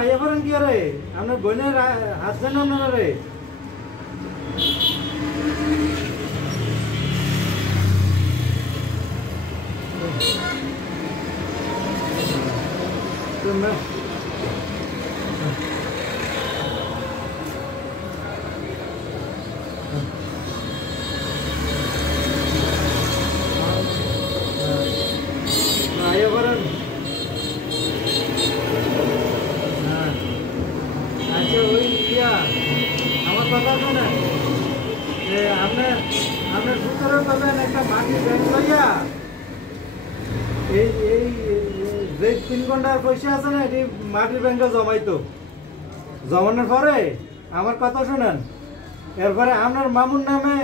আইয়া পড়েন কি রে আপনার বোনের হাসবেন না রে আইয়া পড়েন আচ্ছা ওই আমার কথা শোনে যে আপনার সুতরাং পাবেন একটা মাটির ব্যাংক লইয়া এই এই যে 3 ঘন্টার পয়সা আছে না এটি মাটির ব্যাংকে জমাইতো জমানোর পরে আমার কথা শোনেন এরপরে আপনার মামুর নামে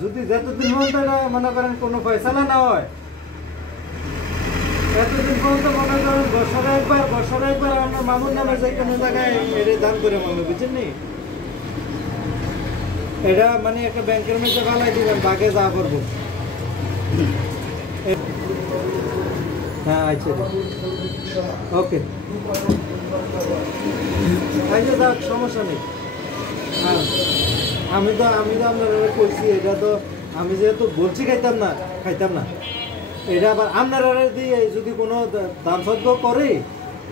যদি যতদিন পর্যন্ত এটা মনে করেন কোনো ফয়সালা না হয় এতদিন পর্যন্ত মনে করেন বছরে একবার আপনার মামুর নামে যে কোনো জায়গায় এটা দান করে মামু বুঝছেন নি এটা মানে একটা ব্যাংকের মধ্যে ফালাই দিবেন বাগে যা করবো হ্যাঁ আচ্ছা ওকে আচ্ছা যাক সমস্যা নেই হ্যাঁ আমি তো আপনারা করছি এটা তো আমি যেহেতু বলছি খাইতাম না এটা আবার আপনারা দিয়ে যদি কোনো দান সদ্য করে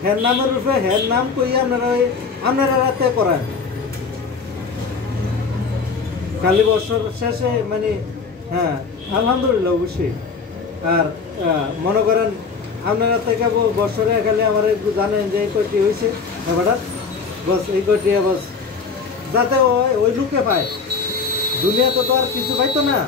হ্যার নামের রূপে হ্যার নাম কই আপনারা রাতে করেন কালী বছর শেষে মানে হ্যাঁ আলহামদুলিল্লাহ অবশ্যই আর মনে করেন আপনারা থেকে বছরে খালি আমার একটু জানেন যে এই কয়টি হয়েছে ব্যাপারটা বস এই কয়টি বস যাতে ওই লোকে পায় দুনিয়াতে তো আর কিছু পাইতো না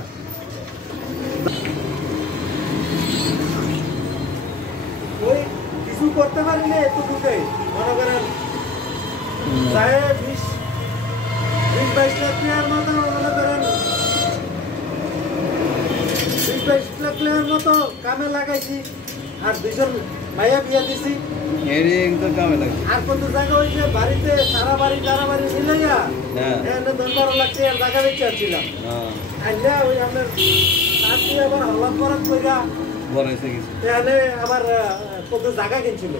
ওই কিছু করতে পারিলে এতটুকুই মনে করেন 20-22 লাখ টাকার মতো মনে করেন 20-22 লাখ টাকার মতো কামে লাগাইছি আর 2জন মাইয়া বিয়া দিছি আর কত জায়গা হয়েছে বাড়িতে সারা বাড়ি মিলাইয়া এখানে 10-12 লাখ টাকার জায়গা বেঁচে আসছিলাম আইলা ওই আপনার আবার হল্লাম করার কইরা এখানে আবার কত জায়গা কিনছিল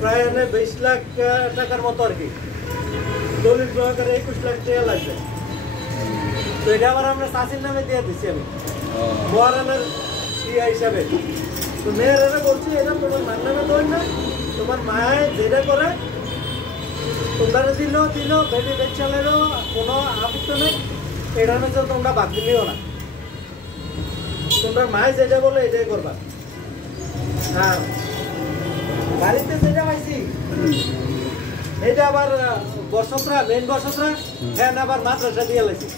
প্রায় 20 লাখ টাকার মতো আর কি দলিল সহকারে 21 লাখ টাকা লাগছে তো এটা আবার আমরা চাষির নামে দিয়ে দিচ্ছি আমি মহারানের ইয়া হিসাবে তো মেয়েরা বলছি এটা তোমার মার নামে দই না তোমার মায় যেটা করে তোমরা দিল বেটি বেচালেরও কোনো আপত্তি নেই এটা হচ্ছে তোমরা বাদ দিলেও না তোমরা মায় যেটা বলে এটাই করবা হ্যাঁ বাড়িতে যেটা পাইছি এটা আবার বর্ষকরা মেন বর্ষকরা হ্যাঁ আবার মাদ্রাসা দিয়ে লাইছি